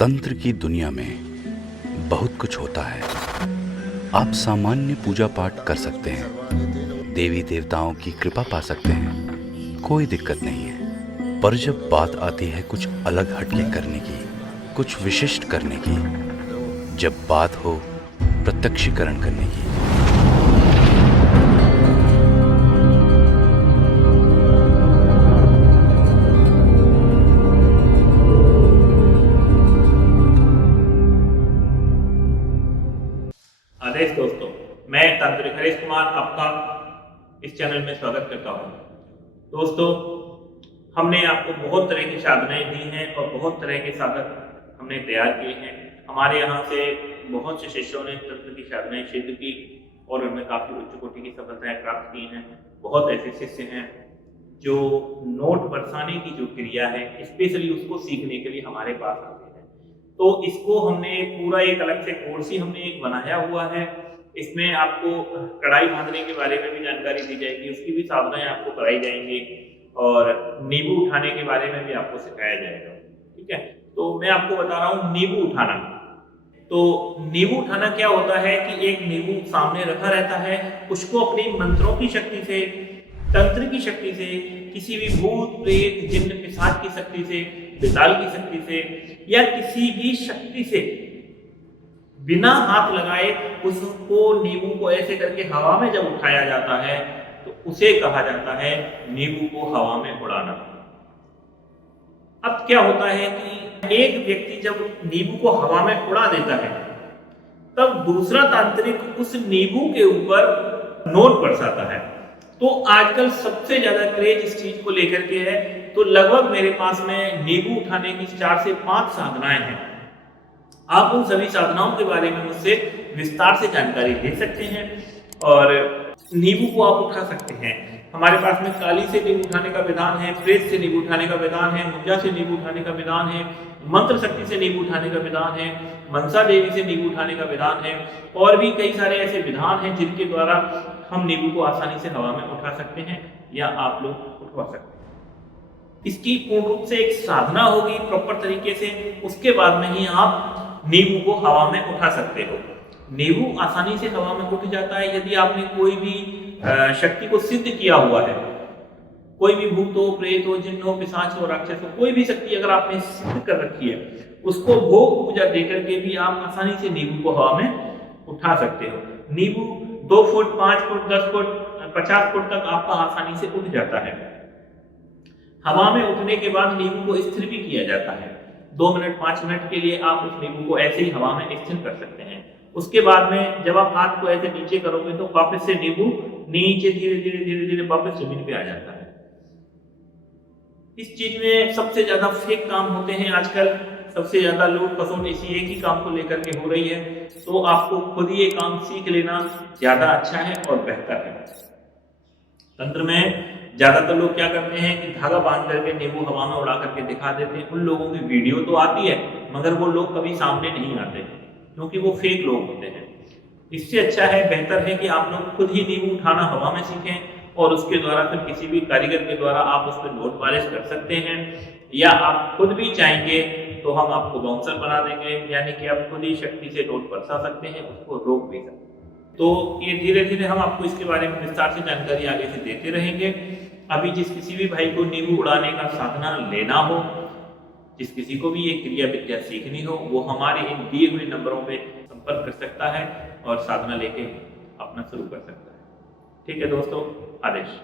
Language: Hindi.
तंत्र की दुनिया में बहुत कुछ होता है। आप सामान्य पूजा पाठ कर सकते हैं, देवी देवताओं की कृपा पा सकते हैं, कोई दिक्कत नहीं है। पर जब बात आती है कुछ अलग हटके करने की, कुछ विशिष्ट करने की, जब बात हो प्रत्यक्षीकरण करने की, आदेश दोस्तों, मैं तांत्रिक हरीश कुमार आपका इस चैनल में स्वागत करता हूं। दोस्तों, हमने आपको बहुत तरह की साधनाएं दी हैं और बहुत तरह के साधक हमने तैयार किए हैं। हमारे यहाँ से बहुत से शिष्यों ने तंत्र की साधनाएं सिद्ध की और उनमें काफ़ी उच्च कोटि की सफलताएं प्राप्त की हैं। बहुत ऐसे शिष्य हैं जो नोट बरसाने की जो क्रिया है स्पेशली उसको सीखने के लिए हमारे पास आते हैं। तो इसको हमने पूरा एक अलग से कोर्स ही हमने एक बनाया हुआ है। इसमें आपको कढ़ाई बांधने के बारे में भी जानकारी दी जाएगी, उसकी भी साधनाएं आपको कराई जाएंगी और नींबू उठाने के बारे में भी आपको सिखाया जाएगा। ठीक है, तो मैं आपको बता रहा हूँ नींबू उठाना। तो नींबू उठाना क्या होता है कि एक नींबू सामने रखा रहता है, उसको अपनी मंत्रों की शक्ति से, तंत्र की शक्ति से, किसी भी भूत प्रेत जिन्न पिशाच की शक्ति से, बेताल की शक्ति से या किसी भी शक्ति से बिना हाथ लगाए उसको नींबू को ऐसे करके हवा में जब उठाया जाता है तो उसे कहा जाता है नींबू को हवा में उड़ाना। अब क्या होता है कि एक व्यक्ति जब नींबू को हवा में उड़ा देता है तब दूसरा तांत्रिक उस नींबू के ऊपर नोट बरसाता है। तो आजकल सबसे ज्यादा क्रेज इस चीज को लेकर के है। तो लगभग मेरे पास में नींबू उठाने की 4 से 5 साधनाएं हैं। आप उन सभी साधनाओं के बारे में मुझसे विस्तार से जानकारी ले सकते हैं और नींबू को आप उठा सकते हैं। हमारे पास में काली से नींबू उठाने का विधान है, प्रेत से नींबू उठाने का विधान है, मुंजा से नींबू उठाने का विधान है, मंत्र शक्ति से नींबू उठाने का विधान है, मनसा देवी से नींबू उठाने का विधान है और भी कई सारे ऐसे विधान हैं जिनके द्वारा हम नींबू को आसानी से हवा में उठा सकते हैं या आप लोग उठवा सकते हैं। इसकी पूर्ण रूप से एक साधना होगी प्रॉपर तरीके से, उसके बाद में ही आप नींबू को हवा में उठा सकते हो। नींबू आसानी से हवा में उठ जाता है यदि आपने कोई भी शक्ति को सिद्ध किया हुआ है। कोई भी भूत हो, प्रेत हो, जिन्न हो, पिशाच हो, राक्षस हो, कोई भी शक्ति अगर आपने सिद्ध कर रखी है उसको भोग पूजा देकर के भी आप आसानी से नींबू को हवा में उठा सकते हो। नींबू 2 फुट, 5 फुट, 10 फुट, 50 फुट तक आपका आसानी से उठ जाता है। हवा में उठने के बाद नींबू को स्थिर भी किया जाता है। 2 मिनट 5 मिनट के लिए आप उस नींबू को ऐसे ही हवा में स्थिर कर सकते हैं। उसके बाद में जब आप हाथ को ऐसे नीचे करोगे तो वापस से नींबू नीचे धीरे धीरे धीरे धीरे वापस जमीन पे आ जाता है। इस चीज में सबसे ज्यादा फेक काम होते हैं आजकल, सबसे ज्यादा लूट खसोट इसी एक ही काम को लेकर के हो रही है। तो आपको खुद ये काम सीख लेना ज्यादा अच्छा है और बेहतर है। तंत्र में ज्यादातर लोग क्या करते हैं कि धागा बांध करके नींबू हवा में उड़ा करके दिखा देते हैं। उन लोगों की वीडियो तो आती है मगर वो लोग कभी सामने नहीं आते क्योंकि वो फेक लोग होते हैं। इससे अच्छा है, बेहतर है कि आप लोग खुद ही नींबू उठाना हवा में सीखें और उसके द्वारा फिर किसी भी कारीगर के द्वारा आप उस पर नोट पॉलिश कर सकते हैं या आप खुद भी चाहेंगे तो हम आपको बाउंसर बना देंगे, यानी कि आप खुद ही शक्ति से नोट बरसा सकते हैं, उसको रोक भी सकते हैं। तो ये धीरे धीरे हम आपको इसके बारे में विस्तार से जानकारी आगे से देते रहेंगे। अभी जिस किसी भी भाई को नींबू उड़ाने का साधना लेना हो, जिस किसी को भी ये क्रिया विद्या सीखनी हो, वो हमारे इन दिए हुए नंबरों पे संपर्क कर सकता है और साधना लेके अपना शुरू कर सकता है। ठीक है दोस्तों, आदेश।